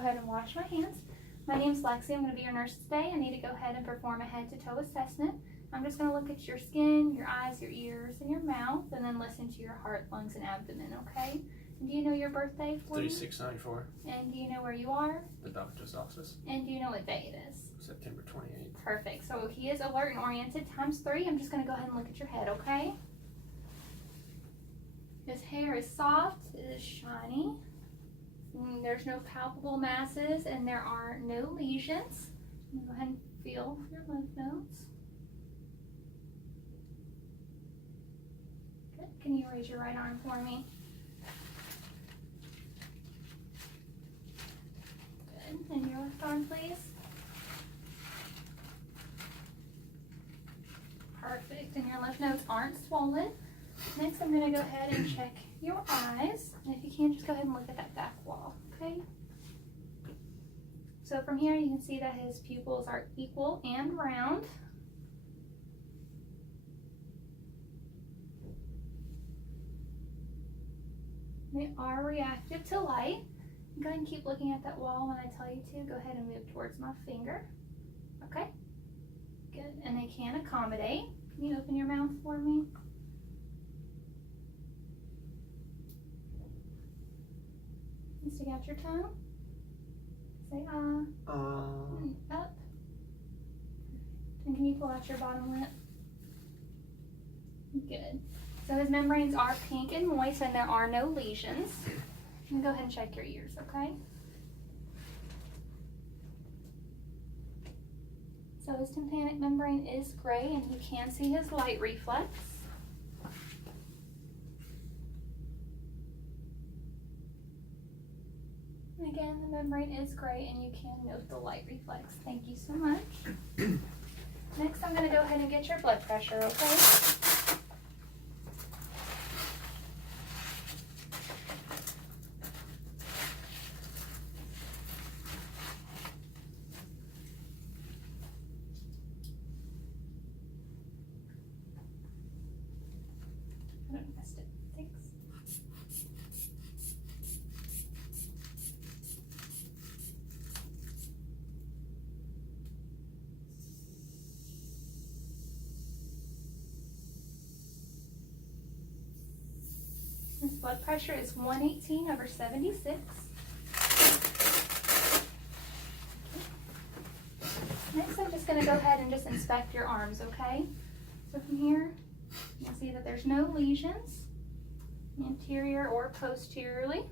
ahead and wash my hands. My name's Lexi. I'm going to be your nurse today. I need to go ahead and perform a head-to-toe assessment. I'm just going to look at your skin, your eyes, your ears, and your mouth, and then listen to your heart, lungs, and abdomen, okay? And do you know your birthday for me? 3694. And do you know where you are? The doctor's office. And do you know what day it is? September 28th. Perfect. So he is alert and oriented times 3. I'm just going to go ahead and look at your head, okay? His hair is soft, it is shiny. There's no palpable masses and there are no lesions. Go ahead and feel your lymph nodes. Good. Can you raise your right arm for me? Good. And your left arm, please. Perfect. And your lymph nodes aren't swollen. Next, I'm going to go ahead and check your eyes. And if you can, just go ahead and look at that back wall, okay? So from here, you can see that his pupils are equal and round. They are reactive to light. Go ahead and keep looking at that wall when I tell you to. Go ahead and move towards my finger. Okay? Good. And they can accommodate. Can you open your mouth for me? And stick out your tongue. Say and up. And can you pull out your bottom lip? Good. So his membranes are pink and moist and there are no lesions. And go ahead and check your ears, okay? So his tympanic membrane is gray and you can see his light reflex. And again, the membrane is gray and you can note the light reflex. Thank you so much. Next, I'm going to go ahead and get your blood pressure, okay? I don't missed it. Thanks. His blood pressure is 118/76. Next, I'm just going to go ahead and just inspect your arms, okay? So from here, you'll see that there's no lesions, anterior or posteriorly.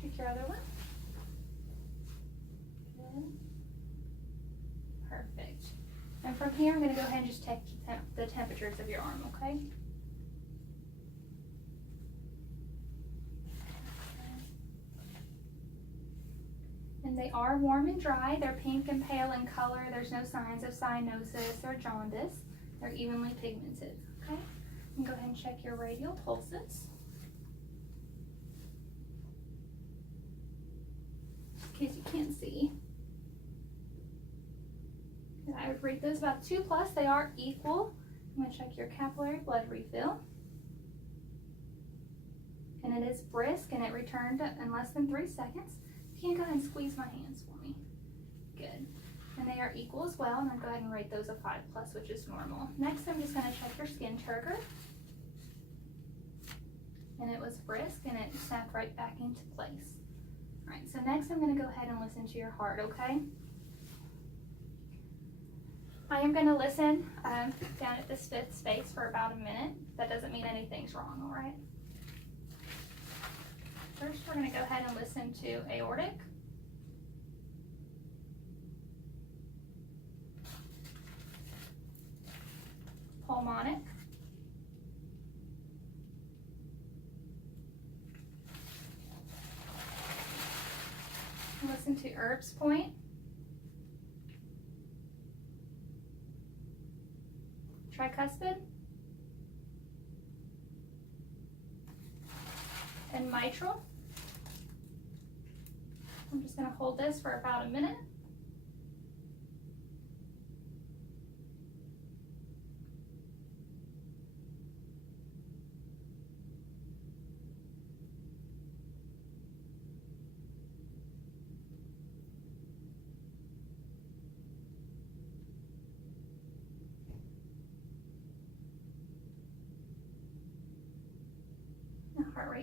Check your other one. Good. Perfect. And from here, I'm going to go ahead and just check the temperatures of your arm, okay? And they are warm and dry. They're pink and pale in color. There's no signs of cyanosis or jaundice. They're evenly pigmented, okay? And go ahead and check your radial pulses. In case you can't see. And I would rate those about 2+. They are equal. I'm going to check your capillary blood refill. And it is brisk and it returned in less than 3 seconds. You can go ahead and squeeze my hands for me. Good. And they are equal as well, and I'll go ahead and rate those a 5+, which is normal. Next, I'm just going to check your skin turgor. And it was brisk, and it snapped right back into place. All right, so next I'm going to go ahead and listen to your heart, okay? I am going to listen down at this 5th space for about a minute. That doesn't mean anything's wrong, all right? First, we're going to go ahead and listen to aortic. Pulmonic. Listen to Erb's point. Tricuspid. And mitral. I'm just going to hold this for about a minute.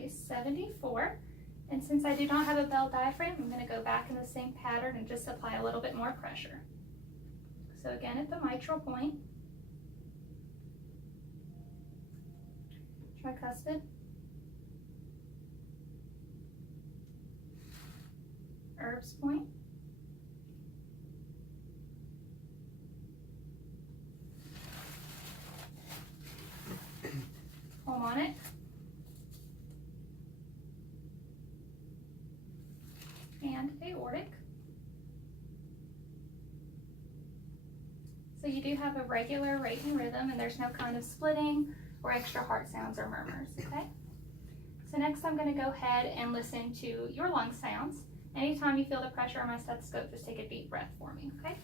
is 74. And since I do not have a bell diaphragm, I'm going to go back in the same pattern and just apply a little bit more pressure. So again, at the mitral point, tricuspid, Erb's point, pulmonic, and aortic. So you do have a regular rate and rhythm, and there's no kind of splitting or extra heart sounds or murmurs, okay? So next I'm going to go ahead and listen to your lung sounds. Anytime you feel the pressure on my stethoscope, just take a deep breath for me, okay?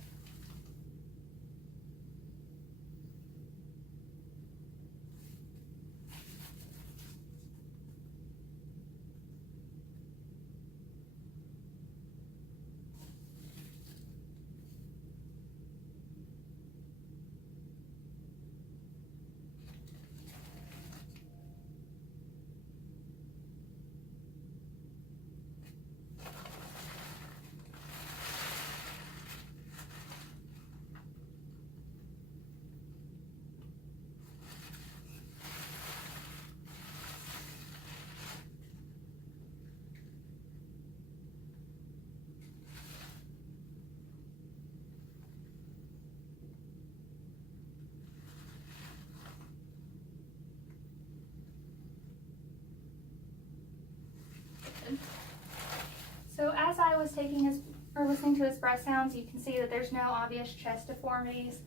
So as I was listening to his breath sounds, you can see that there's no obvious chest deformities.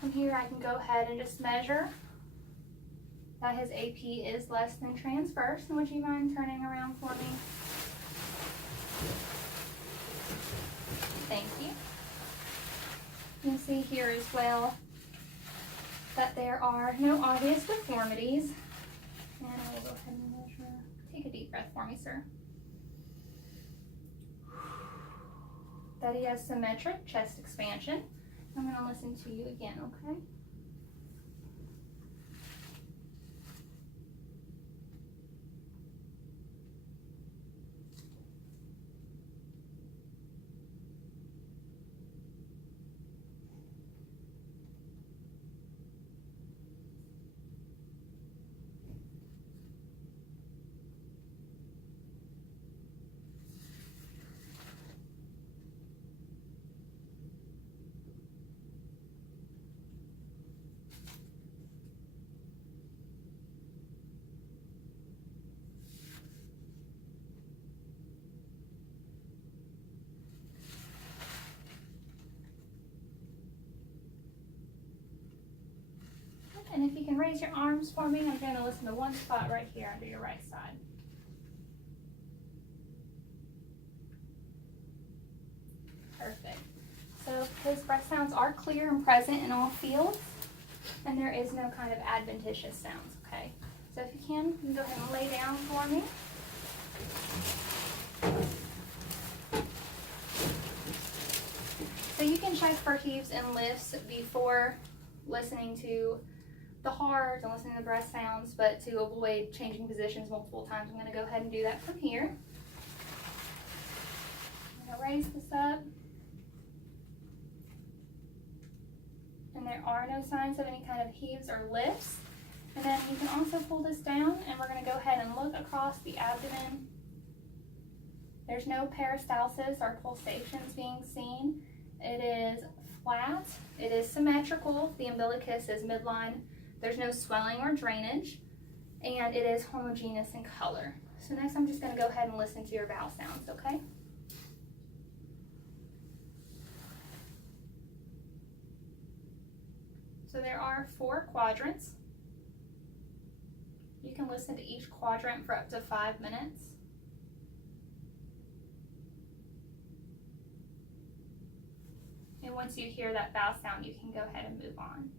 From here I can go ahead and just measure that his AP is less than transverse. And would you mind turning around for me? Thank you. You can see here as well that there are no obvious deformities. And I will go ahead and measure. Take a deep breath for me, sir. That he has symmetric chest expansion. I'm going to listen to you again, okay? And if you can raise your arms for me, I'm going to listen to one spot right here under your right side. Perfect. So his breath sounds are clear and present in all fields, and there is no kind of adventitious sounds, okay? So if you can go ahead and lay down for me. So you can check for heaves and lifts before listening to the heart and listening to the breath sounds, but to avoid changing positions multiple times, I'm going to go ahead and do that from here. I'm going to raise this up. And there are no signs of any kind of heaves or lifts. And then you can also pull this down, and we're going to go ahead and look across the abdomen. There's no peristalsis or pulsations being seen. It is flat. It is symmetrical. The umbilicus is midline. There's no swelling or drainage, and it is homogeneous in color. So next I'm just going to go ahead and listen to your vowel sounds, okay? So there are 4 quadrants. You can listen to each quadrant for up to 5 minutes. And once you hear that vowel sound, you can go ahead and move on.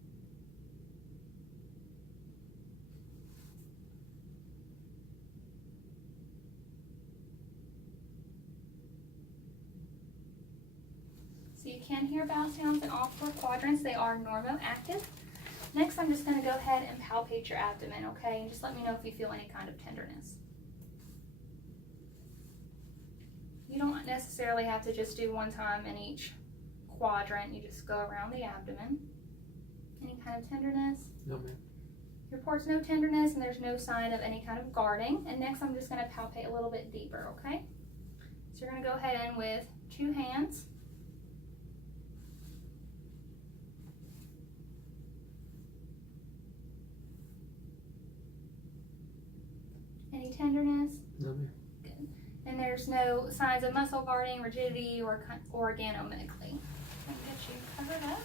So you can hear vowel sounds in all 4 quadrants. They are normoactive. Next, I'm just going to go ahead and palpate your abdomen, okay? And just let me know if you feel any kind of tenderness. necessarily have to just do one time in each quadrant. You just go around the abdomen. Any kind of tenderness? No, ma'am. Your report's no tenderness and there's no sign of any kind of guarding. And next I'm just going to palpate a little bit deeper, okay? So you're going to go ahead in with 2 hands. Any tenderness? No, ma'am. Good. And there's no signs of muscle guarding, rigidity, or organomegaly. I'll get you covered up.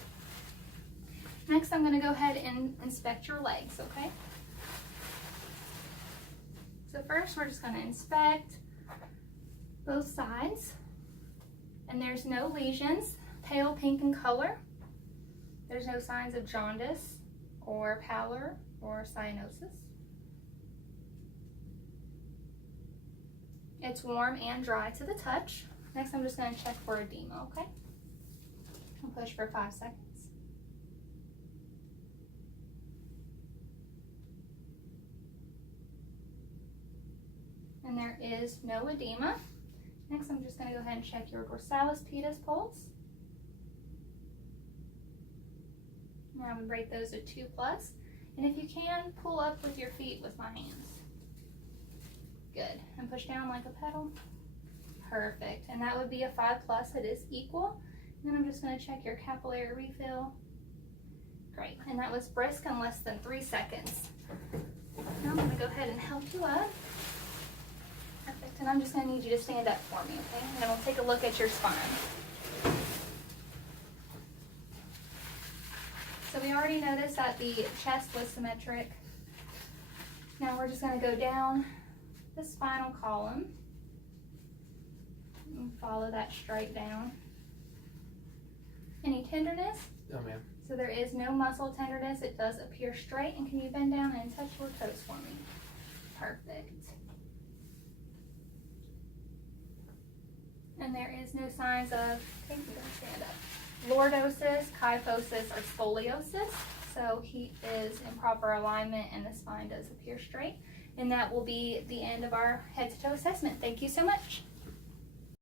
Next, I'm going to go ahead and inspect your legs, okay? So first, we're just going to inspect both sides. And there's no lesions, pale pink in color. There's no signs of jaundice or pallor or cyanosis. It's warm and dry to the touch. Next, I'm just going to check for edema, okay? I'll push for 5 seconds. And there is no edema. Next, I'm just going to go ahead and check your dorsalis pedis pulse. Now I'm going to rate those a 2+. And if you can, pull up with your feet with my hands. Good. And push down like a pedal. Perfect. And that would be a 5+. It is equal. And then I'm just going to check your capillary refill. Great. And that was brisk in less than 3 seconds. Now I'm going to go ahead and help you up. Perfect. And I'm just going to need you to stand up for me, okay? And then we'll take a look at your spine. So we already noticed that the chest was symmetric. Now we're just going to go down the spinal column and follow that straight down. Any tenderness? No, ma'am. So there is no muscle tenderness. It does appear straight. And can you bend down and touch your toes for me? Perfect. And there is no signs of, okay, you don't stand up, lordosis, kyphosis, or scoliosis. So he is in proper alignment and the spine does appear straight. And that will be the end of our head to toe assessment. Thank you so much.